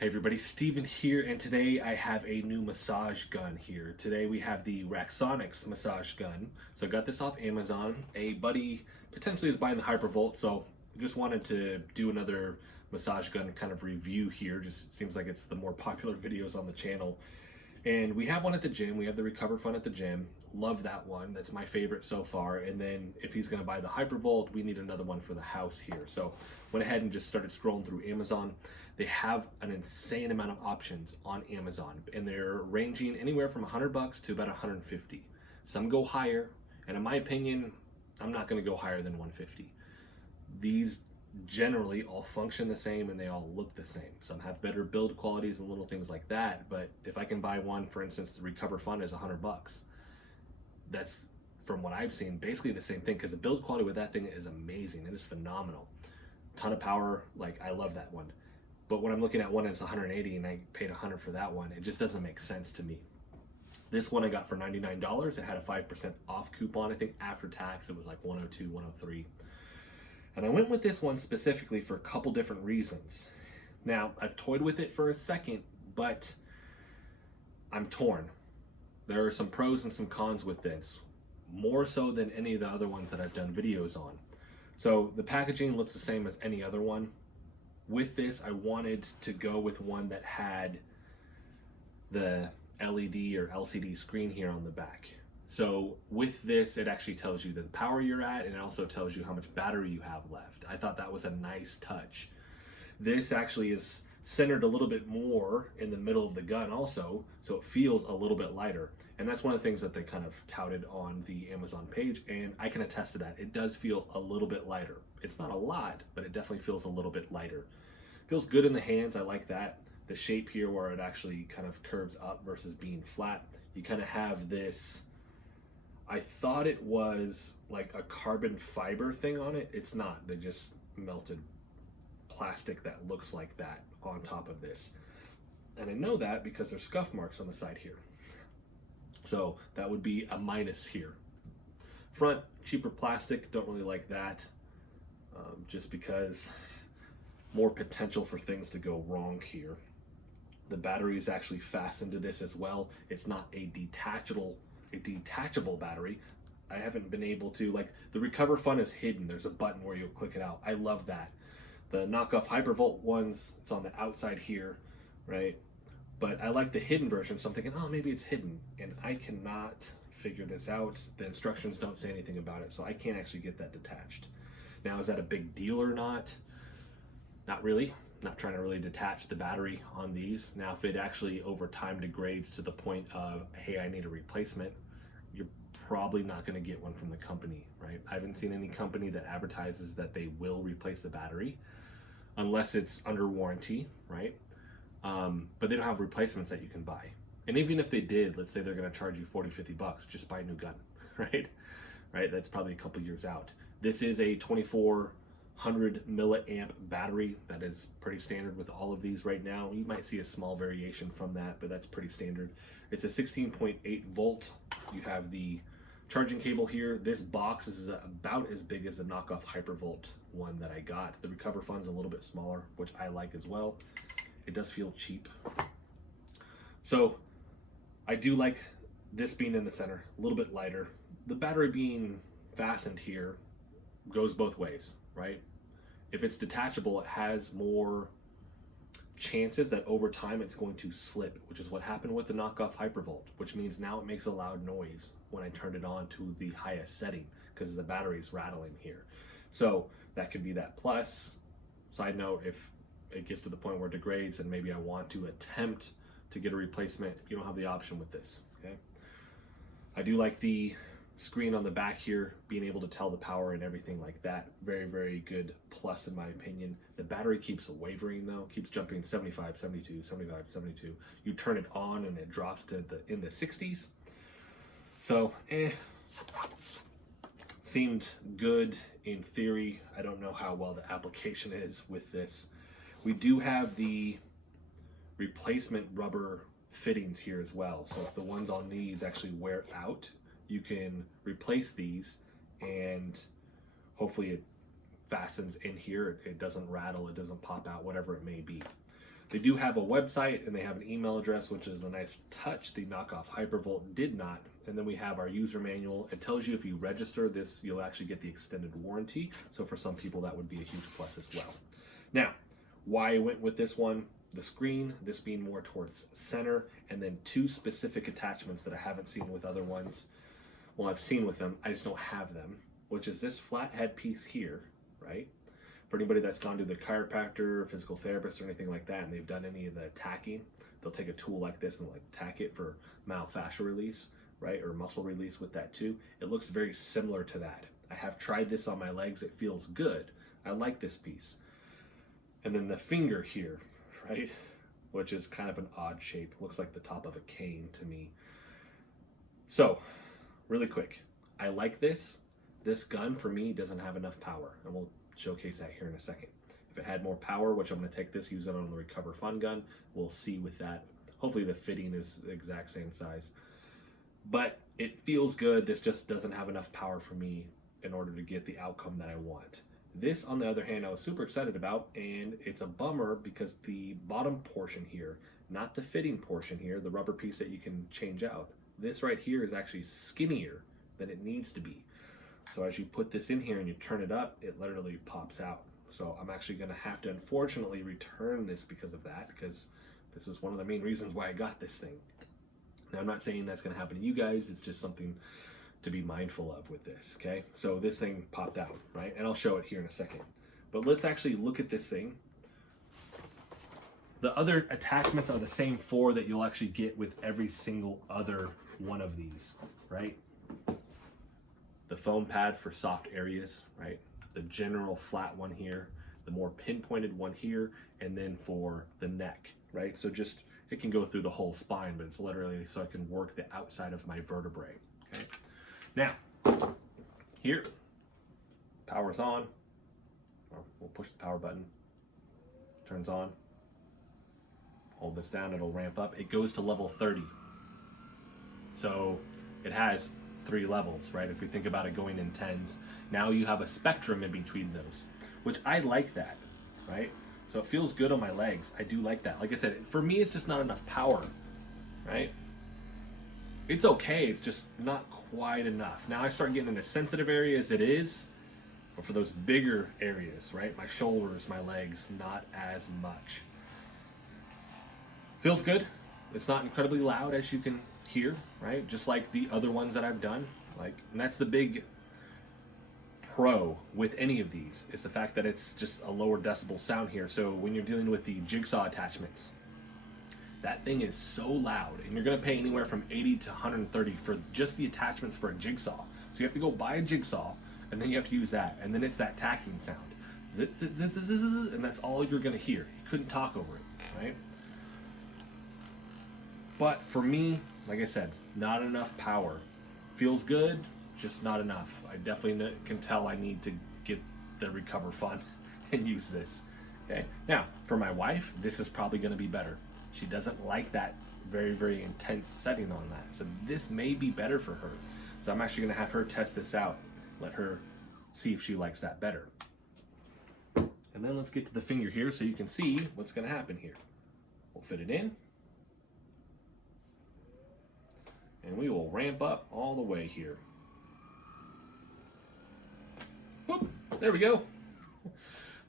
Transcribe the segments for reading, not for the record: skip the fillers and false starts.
Hey everybody, Steven here, and today I have a new massage gun here. Today we have the RAXONICS massage gun. So I got this off Amazon. A buddy potentially is buying the Hypervolt, so just wanted to do another massage gun kind of review here. Just seems like it's the more popular videos on the channel. And we have one at the gym. We have the Recover Fun at the gym. Love that one. That's my favorite so far. And then if he's going to buy the Hypervolt, we need another one for the house here. So went ahead and just started scrolling through Amazon. They have an insane amount of options on Amazon, and they're ranging anywhere from $100 to about 150. Some go higher, and in my opinion, I'm not going to go higher than 150. These generally all function the same and they all look the same. Some have better build qualities and little things like that, but if I can buy one, for instance, the Recover Fun is $100. That's, from what I've seen, basically the same thing, because the build quality with that thing is amazing. It is phenomenal. Ton of power, like I love that one. But when I'm looking at one and it's 180 and I paid 100 for that one, it just doesn't make sense to me. This one I got for $99. It had a 5% off coupon. I think after tax it was like 102, 103. And I went with this one specifically for a couple different reasons. Now, I've toyed with it for a second, but I'm torn. There are some pros and some cons with this, more so than any of the other ones that I've done videos on. So the packaging looks the same as any other one. With this, I wanted to go with one that had the LED or LCD screen here on the back. So with this, it actually tells you the power you're at, and it also tells you how much battery you have left. I thought that was a nice touch. This actually is centered a little bit more in the middle of the gun also, so it feels a little bit lighter. And that's one of the things that they kind of touted on the Amazon page, and I can attest to that. It does feel a little bit lighter. It's not a lot, but it definitely feels a little bit lighter. Feels good in the hands, I like that. The shape here where it actually kind of curves up versus being flat. You kind of have this, I thought it was like a carbon fiber thing on it. It's not, they just melted plastic that looks like that on top of this. And I know that because there's scuff marks on the side here. So that would be a minus here. Front, cheaper plastic, don't really like that. Just because more potential for things to go wrong here. The battery is actually fastened to this as well. It's not a detachable battery. I haven't been able to, like, the Recover Fun is hidden. There's a button where you'll click it out. I love that. The knockoff Hypervolt ones, it's on the outside here, right? But I like the hidden version, so I'm thinking, oh, maybe it's hidden. And I cannot figure this out. The instructions don't say anything about it, so I can't actually get that detached. Now, is that a big deal or not? Not really. Not trying to really detach the battery on these. Now, if it actually over time degrades to the point of, hey, I need a replacement, you're probably not going to get one from the company, right? I haven't seen any company that advertises that they will replace the battery unless it's under warranty, right? But they don't have replacements that you can buy. And even if they did, let's say they're going to charge you 40, 50 bucks, just buy a new gun, right? Right? That's probably a couple years out. This is a 2400 milliamp battery. That is pretty standard with all of these right now. You might see a small variation from that, but that's pretty standard. It's a 16.8 volt. You have the charging cable here. This box is about as big as the knockoff Hypervolt one that I got. The Recover Fun's a little bit smaller, which I like as well. It does feel cheap. So I do like this being in the center, a little bit lighter. The battery being fastened here goes both ways, right? If it's detachable, it has more chances that over time it's going to slip, which is what happened with the knockoff Hypervolt, which means now it makes a loud noise when I turned it on to the highest setting because the battery's rattling here. So that could be that plus. Side note, if it gets to the point where it degrades and maybe I want to attempt to get a replacement, you don't have the option with this, okay? I do like the screen on the back here, being able to tell the power and everything like that. Very, very good plus in my opinion. The battery keeps wavering though, keeps jumping 75, 72, 75, 72. You turn it on and it drops to in the 60s. So, seemed good in theory. I don't know how well the application is with this. We do have the replacement rubber fittings here as well. So if the ones on these actually wear out, you can replace these and hopefully it fastens in here. It doesn't rattle, it doesn't pop out, whatever it may be. They do have a website and they have an email address, which is a nice touch. The knockoff Hypervolt did not. And then we have our user manual. It tells you if you register this, you'll actually get the extended warranty. So for some people, that would be a huge plus as well. Now, why I went with this one, the screen, this being more towards center, and then two specific attachments that I haven't seen with other ones. Well, I've seen with them, I just don't have them, which is this flat head piece here, right? For anybody that's gone to the chiropractor, physical therapist, or anything like that, and they've done any of the tacking, they'll take a tool like this and like tack it for myofascial release, right? Or muscle release with that too. It looks very similar to that. I have tried this on my legs. It feels good. I like this piece. And then the finger here, right? Which is kind of an odd shape. Looks like the top of a cane to me. So, really quick, I like this. This gun for me doesn't have enough power, and we'll showcase that here in a second. If it had more power, which I'm going to take this, use it on the Recover Fun gun, we'll see with that. Hopefully the fitting is the exact same size. But it feels good. This just doesn't have enough power for me in order to get the outcome that I want. This, on the other hand, I was super excited about, and it's a bummer because the bottom portion here, not the fitting portion here, the rubber piece that you can change out, this right here is actually skinnier than it needs to be. So as you put this in here and you turn it up, it literally pops out. So I'm actually going to have to, unfortunately, return this because of that, because this is one of the main reasons why I got this thing. Now, I'm not saying that's going to happen to you guys. It's just something to be mindful of with this, okay? So this thing popped out, right? And I'll show it here in a second. But let's actually look at this thing. The other attachments are the same four that you'll actually get with every single other one of these, right? The foam pad for soft areas, right? The general flat one here, the more pinpointed one here, and then for the neck, right? So just, it can go through the whole spine, but it's literally so I can work the outside of my vertebrae, okay? Now, here, power's on. We'll push the power button, turns on. Hold this down, it'll ramp up. It goes to level 30. So it has 3 levels, right? If we think about it going in 10s, now you have a spectrum in between those, which I like that, right? So it feels good on my legs. I do like that. Like I said, for me, it's just not enough power, right? It's okay, it's just not quite enough. Now I start getting into sensitive areas, it is, but for those bigger areas, right? My shoulders, my legs, not as much. Feels good. It's not incredibly loud, as you can hear, right? Just like the other ones that I've done. Like, and that's the big pro with any of these, is the fact that it's just a lower decibel sound here. So when you're dealing with the jigsaw attachments, that thing is so loud, and you're gonna pay anywhere from 80 to 130 for just the attachments for a jigsaw. So you have to go buy a jigsaw, and then you have to use that, and then it's that tacking sound. Zit, zit, zit, zit, zit, zit, and that's all you're gonna hear. You couldn't talk over it, right? But for me, like I said, not enough power. Feels good, just not enough. I definitely can tell I need to get the Recover Fun and use this. Okay. Now, for my wife, this is probably going to be better. She doesn't like that very, very intense setting on that. So this may be better for her. So I'm actually going to have her test this out. Let her see if she likes that better. And then let's get to the finger here so you can see what's going to happen here. We'll fit it in. And we will ramp up all the way here. Whoop, there we go.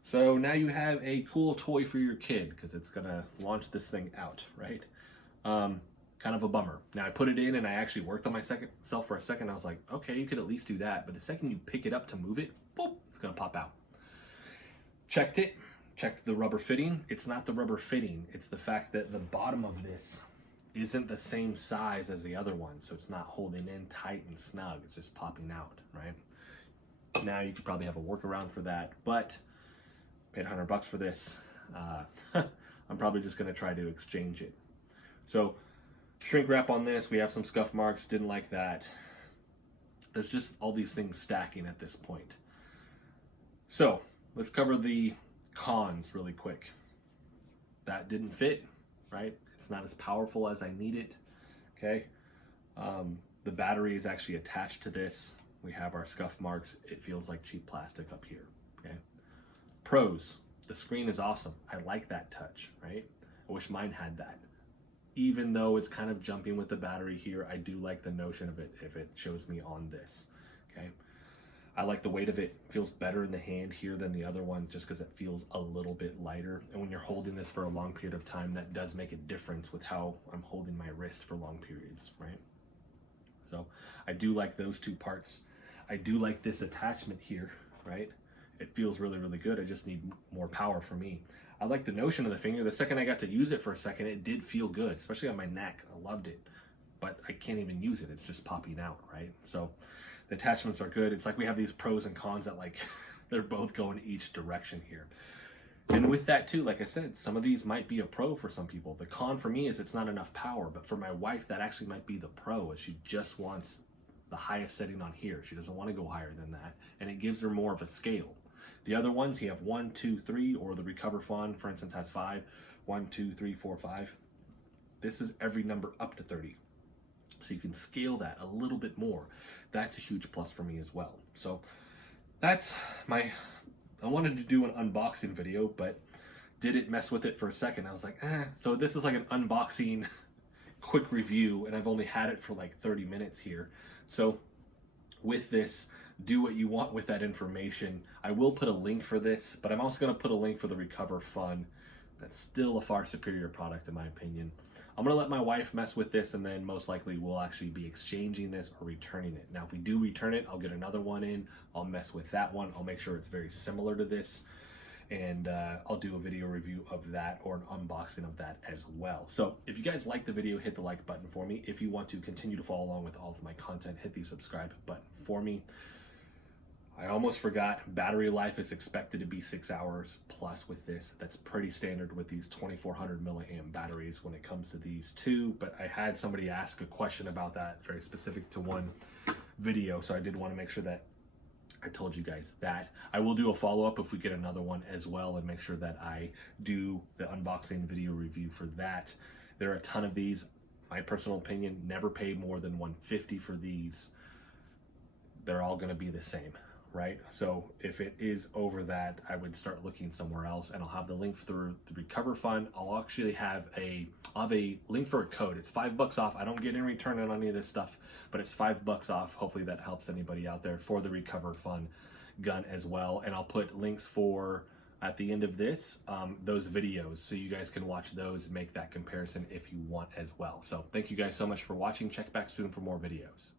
So now you have a cool toy for your kid, because it's gonna launch this thing out, right? Kind of a bummer. Now I put it in and I actually worked on myself for a second. I was like, okay, you could at least do that. But the second you pick it up to move it, boop, it's gonna pop out. Checked it, checked the rubber fitting. It's not the rubber fitting, it's the fact that the bottom of this isn't the same size as the other one, so it's not holding in tight and snug. It's just popping out, right? Now you could probably have a workaround for that, but paid $100 for this. I'm probably just gonna try to exchange it. So shrink wrap on this. We have some scuff marks, didn't like that. There's just all these things stacking at this point. So let's cover the cons really quick. That didn't fit, right? It's not as powerful as I need it, okay? The battery is actually attached to this. We have our scuff marks. It feels like cheap plastic up here, okay? Pros, the screen is awesome. I like that touch, right? I wish mine had that. Even though it's kind of jumping with the battery here, I do like the notion of it if it shows me on this, okay? I like the weight of it. It feels better in the hand here than the other one just because it feels a little bit lighter. And when you're holding this for a long period of time, that does make a difference with how I'm holding my wrist for long periods, right? So I do like those two parts. I do like this attachment here, right? It feels really, really good. I just need more power for me. I like the notion of the finger. The second I got to use it for a second, it did feel good, especially on my neck. I loved it, but I can't even use it. It's just popping out, right? So the attachments are good. It's like we have these pros and cons that like, they're both going each direction here. And with that too, like I said, some of these might be a pro for some people. The con for me is it's not enough power, but for my wife, that actually might be the pro, is she just wants the highest setting on here. She doesn't want to go higher than that, and it gives her more of a scale. The other ones, you have 1, 2, 3, or the Recover Fun, for instance, has 5. 1, 2, 3, 4, 5. This is every number up to 30. So you can scale that a little bit more. That's a huge plus for me as well. So that's my, I wanted to do an unboxing video, but didn't mess with it for a second. I was like, So this is like an unboxing quick review, and I've only had it for like 30 minutes here. So with this, do what you want with that information. I will put a link for this, but I'm also going to put a link for the Recover Fun. That's still a far superior product in my opinion. I'm going to let my wife mess with this, and then most likely we'll actually be exchanging this or returning it. Now, if we do return it, I'll get another one in. I'll mess with that one. I'll make sure it's very similar to this, and I'll do a video review of that or an unboxing of that as well. So if you guys like the video, hit the like button for me. If you want to continue to follow along with all of my content, hit the subscribe button for me. I almost forgot, battery life is expected to be 6 hours plus with this. That's pretty standard with these 2400 milliamp batteries when it comes to these two, but I had somebody ask a question about that, very specific to one video, so I did want to make sure that I told you guys that. I will do a follow-up if we get another one as well, and make sure that I do the unboxing video review for that. There are a ton of these. My personal opinion, never pay more than $150 for these. They're all going to be the same, right? So if it is over that, I would start looking somewhere else, and I'll have the link for the Recover Fund. I'll actually have a link for a code. It's $5 off. I don't get any return on any of this stuff, but it's $5 off. Hopefully that helps anybody out there for the Recover Fund gun as well. And I'll put links for, at the end of this, those videos, so you guys can watch those, make that comparison if you want as well. So thank you guys so much for watching. Check back soon for more videos.